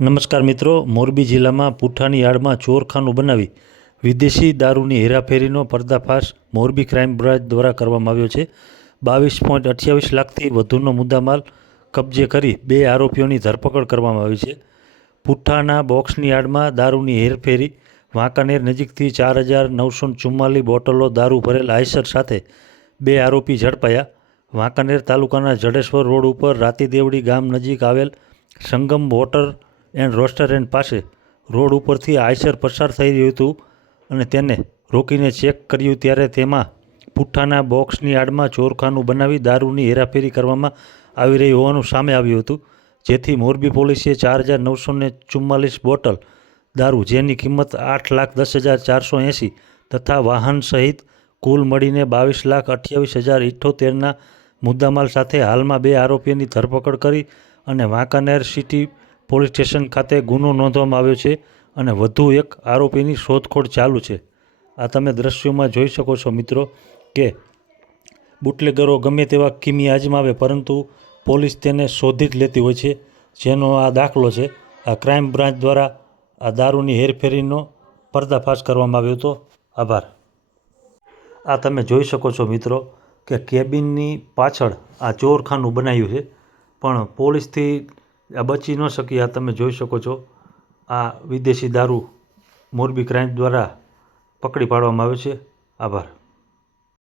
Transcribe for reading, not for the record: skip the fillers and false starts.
નમસ્કાર મિત્રો, મોરબી જિલ્લામાં પુઠ્ઠાની યાર્ડમાં ચોરખાનું બનાવી વિદેશી દારૂની હેરાફેરીનો પર્દાફાશ મોરબી ક્રાઇમ બ્રાન્ચ દ્વારા કરવામાં આવ્યો છે। 22.28 લાખથી વધુનો મુદ્દામાલ કબજે કરી 2 આરોપીઓની ધરપકડ કરવામાં આવી છે। પુઠ્ઠાના બોક્સની યાર્ડમાં દારૂની હેરફેરી વાંકાનેર નજીકથી 4,944 બોટલો દારૂ ભરેલ આઈસર સાથે 2 આરોપી ઝડપાયા। વાંકાનેર તાલુકાના જડેશ્વર રોડ ઉપર રાતીદેવડી ગામ નજીક આવેલ સંગમ વોટર એન્ડ રેસ્ટોરન્ટ પાસે રોડ ઉપરથી આઈસર પસાર થઈ રહ્યું હતું અને તેને રોકીને ચેક કર્યું ત્યારે તેમાં પુઠ્ઠાના બોક્સની યાર્ડમાં ચોરખાનું બનાવી દારૂની હેરાફેરી કરવામાં આવી રહી હોવાનું સામે આવ્યું હતું, જેથી મોરબી પોલીસે 4,944 બોટલ દારૂ જેની કિંમત 8,10,480 તથા વાહન સહિત કુલ મળીને 22,28,078ના મુદ્દામાલ સાથે હાલમાં 2 આરોપીઓની ધરપકડ કરી અને વાંકાનેર સિટી પોલીસ સ્ટેશન ખાતે ગુનો નોંધવામાં આવ્યો છે અને વધુ એક આરોપીની શોધખોળ ચાલુ છે। આ તમે દ્રશ્યોમાં જોઈ શકો છો મિત્રો કે બુટલેગરો ગમે તેવા કિમી આજમાવે પરંતુ પોલીસ તેને શોધી જ લેતી હોય છે, જેનો આ દાખલો છે। આ ક્રાઇમ બ્રાન્ચ દ્વારા આ દારૂની હેરફેરીનો પર્દાફાશ કરવામાં આવ્યો હતો। આભાર। આ તમે જોઈ શકો છો મિત્રો કે કેબિનની પાછળ આ ચોરખાનું બનાવ્યું છે, પણ પોલીસથી આ બચી ન શકી। આ તમે જોઈ શકો છો આ વિદેશી દારૂ મોરબી ક્રાઇમ દ્વારા પકડી પાડવામાં આવ્યો છે। આભાર।